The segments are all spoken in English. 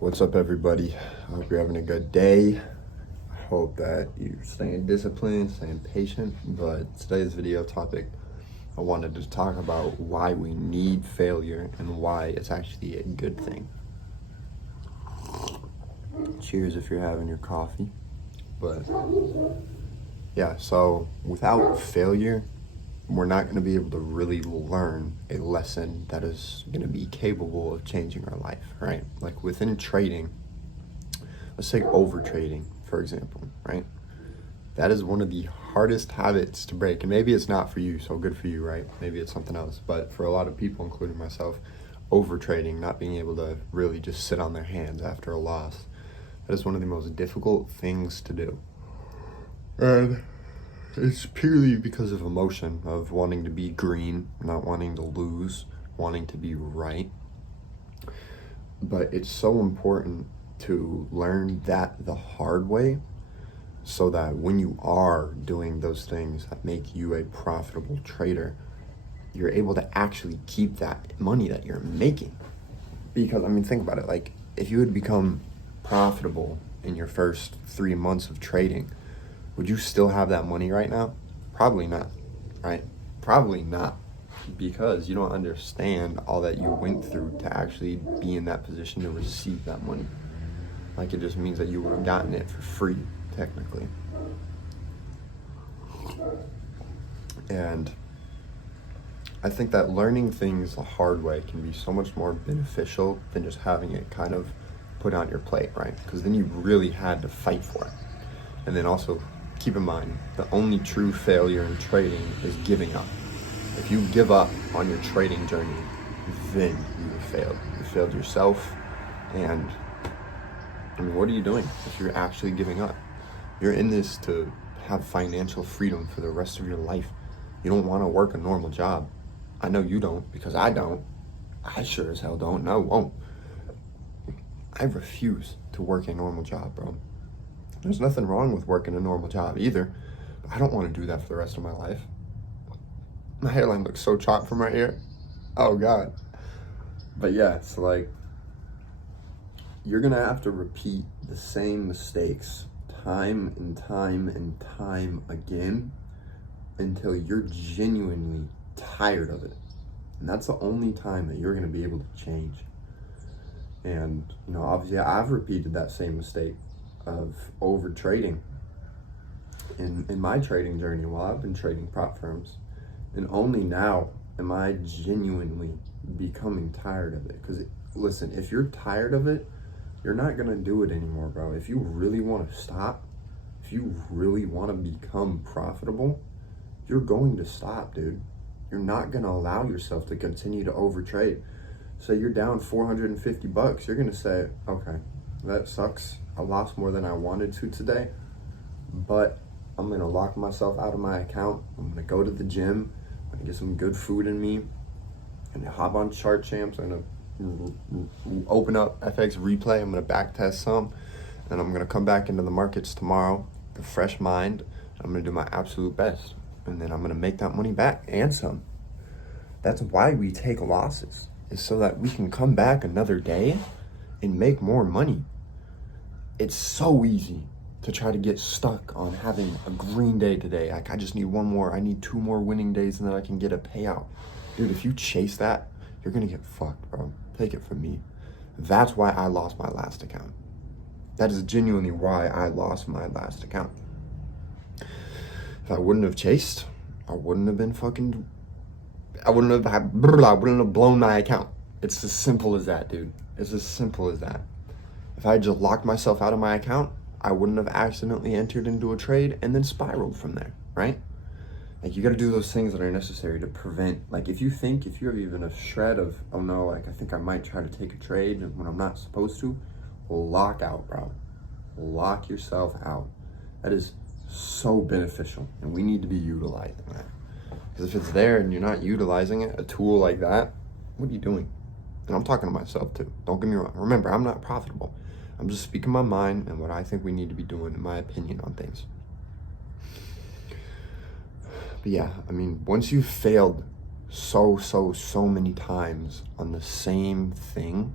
What's up, everybody? I hope you're having a good day. I hope that you're staying disciplined, staying patient. But today's video topic, I wanted to talk about why we need failure and why it's actually a good thing. Cheers if you're having your coffee. But yeah, so without failure, we're not going to be able to really learn a lesson that is going to be capable of changing our life, right? Like within trading, let's take over trading, for example, right? That is one of the hardest habits to break. And maybe it's not for you, so good for you, right? Maybe it's something else. But for a lot of people, including myself, over trading, not being able to really just sit on their hands after a loss, that is one of the most difficult things to do. And it's purely because of emotion, of wanting to be green, not wanting to lose, wanting to be right. But it's so important to learn that the hard way so that when you are doing those things that make you a profitable trader, you're able to actually keep that money that you're making. Because, I mean, think about it. Like, if you had become profitable in your first 3 months of trading, would you still have that money right now? Probably not, right? Probably not, because you don't understand all that you went through to actually be in that position to receive that money. Like, it just means that you would have gotten it for free, technically. And I think that learning things the hard way can be so much more beneficial than just having it kind of put on your plate, right? Because then you really had to fight for it. And then also, keep in mind, the only true failure in trading is giving up. If you give up on your trading journey, then you have failed. You failed yourself. And I mean, what are you doing if you're actually giving up? You're in this to have financial freedom for the rest of your life. You don't want to work a normal job. I know you don't, because I don't. I sure as hell don't, and I won't. I refuse to work a normal job, bro. There's nothing wrong with working a normal job either, but I don't want to do that for the rest of my life. My hairline looks so chopped from right here. Oh God. But yeah, it's like, you're gonna have to repeat the same mistakes time and time and time again until you're genuinely tired of it. And that's the only time that you're gonna be able to change. And, you know, obviously I've repeated that same mistake of over trading in my trading journey while I've been trading prop firms, and only now am I genuinely becoming tired of it. Because listen, if you're tired of it, you're not gonna do it anymore, bro. If you really want to stop, if you really want to become profitable, you're going to stop, dude. You're not gonna allow yourself to continue to overtrade. So you're down $450, you're gonna say, okay, that sucks. I lost more than I wanted to today, but I'm gonna lock myself out of my account. I'm gonna go to the gym. I'm gonna get some good food in me. I'm gonna hop on Chart Champs. I'm gonna open up FX Replay. I'm gonna back test some, and I'm gonna come back into the markets tomorrow with a fresh mind. I'm gonna do my absolute best, and then I'm gonna make that money back and some. That's why we take losses, is so that we can come back another day and make more money. It's so easy to try to get stuck on having a green day today. Like, I just need one more, I need 2 more winning days, and then I can get a payout. Dude, if you chase that, you're gonna get fucked, bro. Take it from me. That's why I lost my last account. That is genuinely why I lost my last account. If I wouldn't have chased, I wouldn't have blown my account. It's as simple as that, dude. It's as simple as that. If I just locked myself out of my account, I wouldn't have accidentally entered into a trade and then spiraled from there, right? Like, you got to do those things that are necessary to prevent, like, if you have even a shred of, oh no, like, I think I might try to take a trade when I'm not supposed to, lock out, bro. Lock yourself out. That is so beneficial, and we need to be utilizing that. Because if it's there and you're not utilizing it, a tool like that, what are you doing? And I'm talking to myself too. Don't get me wrong. Remember, I'm not profitable. I'm just speaking my mind and what I think we need to be doing, in my opinion, on things. But yeah, I mean, once you've failed so many times on the same thing,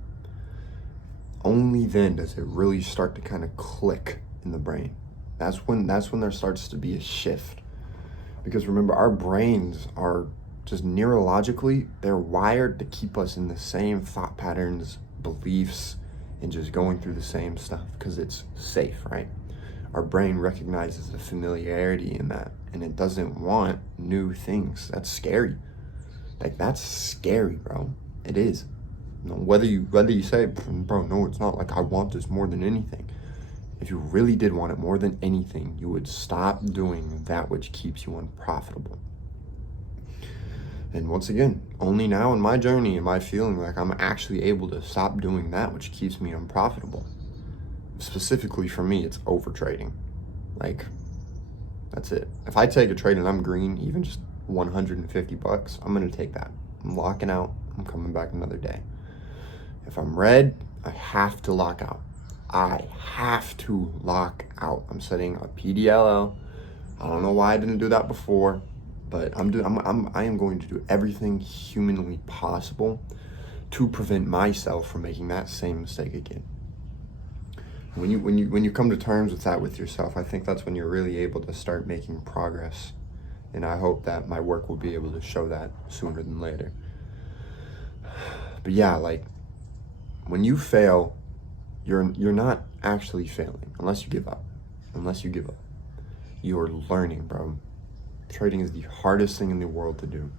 only then does it really start to kind of click in the brain. That's when there starts to be a shift. Because remember, our brains are just neurologically, they're wired to keep us in the same thought patterns, beliefs, and just going through the same stuff because it's safe, right? Our brain recognizes the familiarity in that, and it doesn't want new things. That's scary. Like, that's scary, bro. It is. You know, whether you say, bro, no, it's not, like, I want this more than anything. If you really did want it more than anything, you would stop doing that which keeps you unprofitable. And once again, only now in my journey am I feeling like I'm actually able to stop doing that which keeps me unprofitable. Specifically for me, it's over trading. Like, that's it. If I take a trade and I'm green, even just $150, I'm gonna take that. I'm locking out. I'm coming back another day. If I'm red, I have to lock out. I have to lock out. I'm setting a PDLL. I don't know why I didn't do that before, but I am going to do everything humanly possible to prevent myself from making that same mistake again. When you come to terms with that with yourself, I think that's when you're really able to start making progress. And I hope that my work will be able to show that sooner than later. But yeah, like, when you fail, you're not actually failing unless you give up. You're learning, bro. Trading is the hardest thing in the world to do.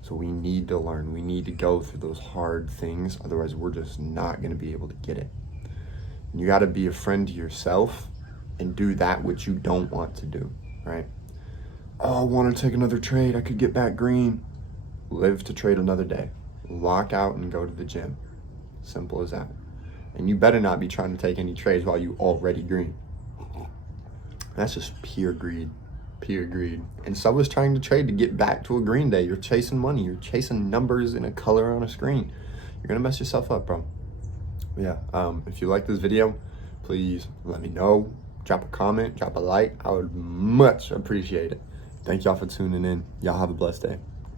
So we need to learn. We need to go through those hard things. Otherwise, we're just not going to be able to get it. And you got to be a friend to yourself and do that which you don't want to do, right? Oh, I want to take another trade. I could get back green. Live to trade another day. Lock out and go to the gym. Simple as that. And you better not be trying to take any trades while you already green. That's just pure greed. And so is trying to trade to get back to a green day. You're chasing money. You're chasing numbers in a color on a screen. You're gonna mess yourself up, bro. But yeah, if you like this video, please let me know. Drop a comment, drop a like. I would much appreciate it. Thank y'all for tuning in. Y'all have a blessed day.